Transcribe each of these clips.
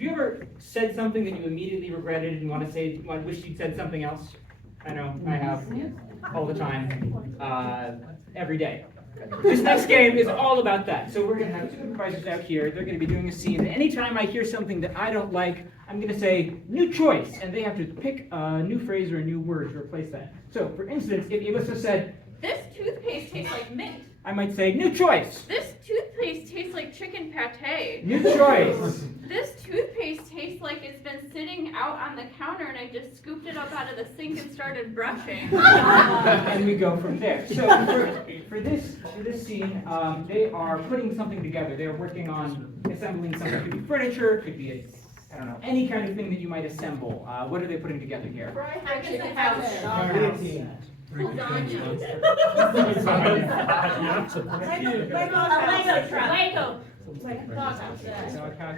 Have you ever said something that you immediately regretted and wish you'd said something else? I know, I have, all the time, every day. This next game is all about that. So we're going to have two improvisers out here. They're going to be doing a scene. And anytime I hear something that I don't like, I'm going to say, new choice. And they have to pick a new phrase or a new word to replace that. So, for instance, if Alyssa said, this toothpaste tastes like mint. I might say, new choice. This toothpaste tastes like chicken pate. New choice. This toothpaste tastes like it's been sitting out on the counter and I just scooped it up out of the sink and started brushing. And we go from there. So for this scene, they are putting something together. They are working on assembling something. It could be furniture, could be I don't know, any kind of thing that you might assemble. What are they putting together here? Chicken house. Lego.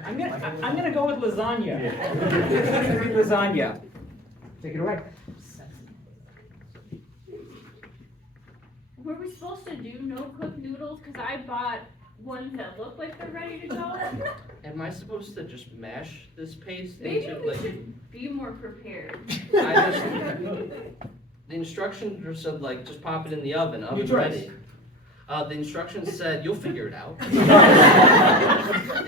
I'm gonna go with lasagna. Lasagna. Take it away. Were we supposed to do no-cook noodles? Because I bought ones that look like they're ready to go. Am I supposed to just mash this paste Maybe into, we like, should be more prepared. the instructions said, like, just pop it in the oven New choice. ready. The instructions said, you'll figure it out.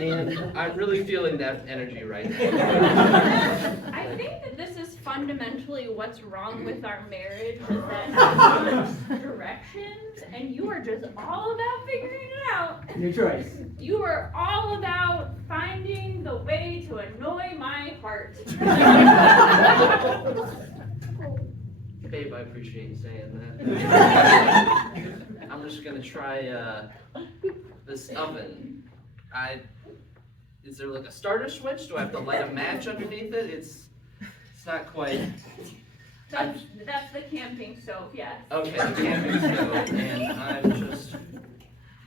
And I'm really feeling that energy right now. I think that this is fundamentally what's wrong with our marriage, is that directions, and you are just all about figuring it out. New choice. You are all about finding the way to annoy my heart. Babe, I appreciate you saying that. I'm just gonna try this oven. Is there like a starter switch? Do I have to light a match underneath it? It's not quite. That's the camping stove, yes. Okay, the camping stove, and I'm just.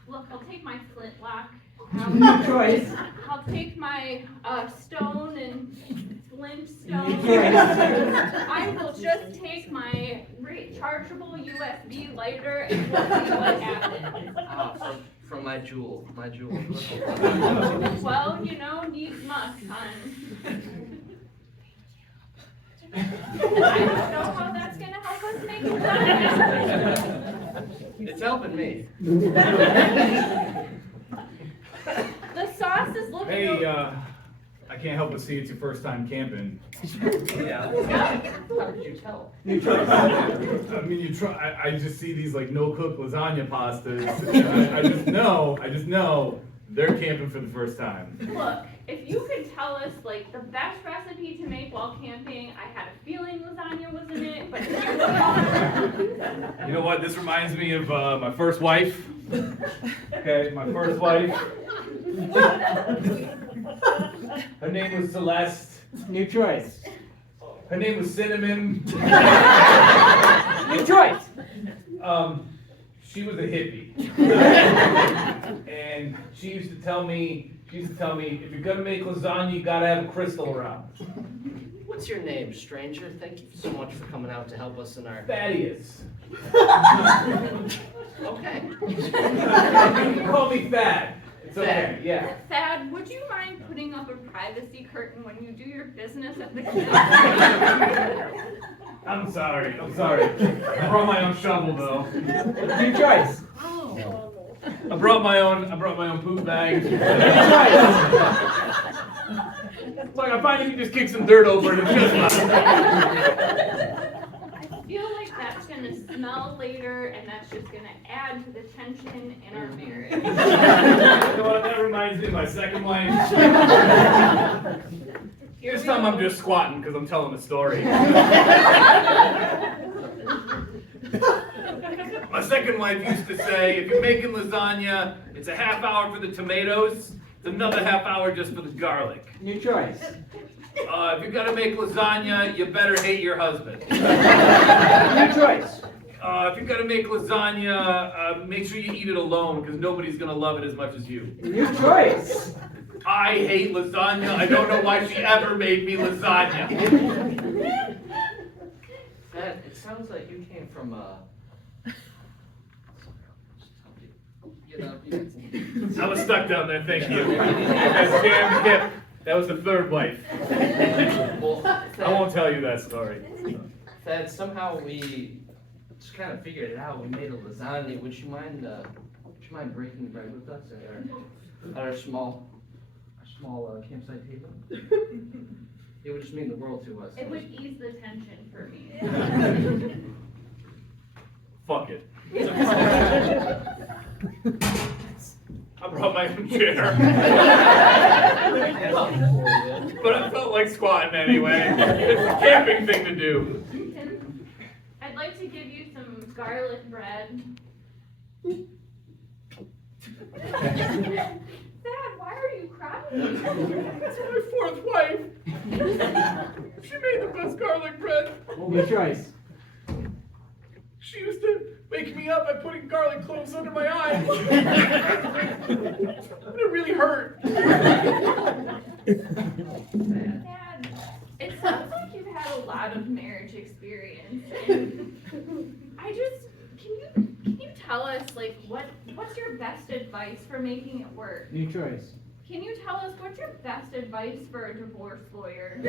Look, I'll take my flintlock. New choice. I'll take my stone and flint stone. I will just take my rechargeable USB lighter and we'll see what happens. From my jewel. Well, you know, needs must, hon. I don't know how that's gonna help us make lasagna. It's helping me. The sauce is looking. Hey, I can't help but see it's your first time camping. Yeah. How did you tell? New choice. I mean, you try. I just see these like no-cook lasagna pastas. And I just know they're camping for the first time. Look, if you could tell us like the best recipe to make while camping, I had a feeling lasagna was in it, but here's You know what? This reminds me of my first wife. Okay, my first wife. Her name was Celeste. New choice. Her name was Cinnamon. New choice. She was a hippie. And she used to tell me, if you're gonna make lasagna, you gotta have a crystal around. What's your name, stranger? Thank you so much for coming out to help us in our. Thaddeus. Okay. You can call me Thad. It's okay, yeah. Thad, would you mind putting up a privacy curtain when you do your business at the camp? I'm sorry. I brought my own shovel though. New choice. I brought my own poop bag. Look, I find you can just kick some dirt over it and it's just I feel like that's gonna smell later, and that's just gonna add to the tension in our marriage. You know what, that reminds me of my second wife. This time I'm just squatting because I'm telling the story. My second wife used to say, if you're making lasagna, it's a half hour for the tomatoes, it's another half hour just for the garlic. New choice. If you're gonna make lasagna, you better hate your husband. New choice. If you're gonna make lasagna, make sure you eat it alone because nobody's gonna love it as much as you. New choice. I hate lasagna. I don't know why she ever made me lasagna. That, it sounds like you came from I was stuck down there, thank you. That's damn hip. That was the third wife. Well, I won't tell you that story. Thad, somehow we just kind of figured it out. We made a lasagna. Would you mind breaking bread with us at our small campsite table? It would just mean the world to us. It would ease the tension for me. Fuck it. I brought my own chair. But I felt like squatting anyway. It's a camping thing to do. I'd like to give you some garlic bread. Dad, why are you crying? It's my fourth wife. She made the best garlic bread. Your choice. She used to wake me up by putting garlic cloves under my eyes. And it really hurt. Dad, it sounds like you've had a lot of marriage experience, and can you tell us, like, what's your best advice for making it work? New choice. Can you tell us what's your best advice for a divorce lawyer?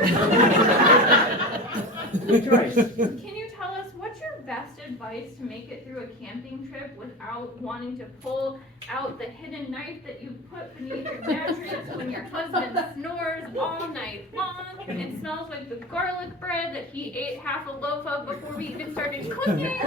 New choice. Can you tell us what's your best advice to make it through a camping trip without wanting to pull out the hidden knife that you put beneath your mattress when your husband snores all night long and smells like the garlic bread that he ate half a loaf of before we even started cooking?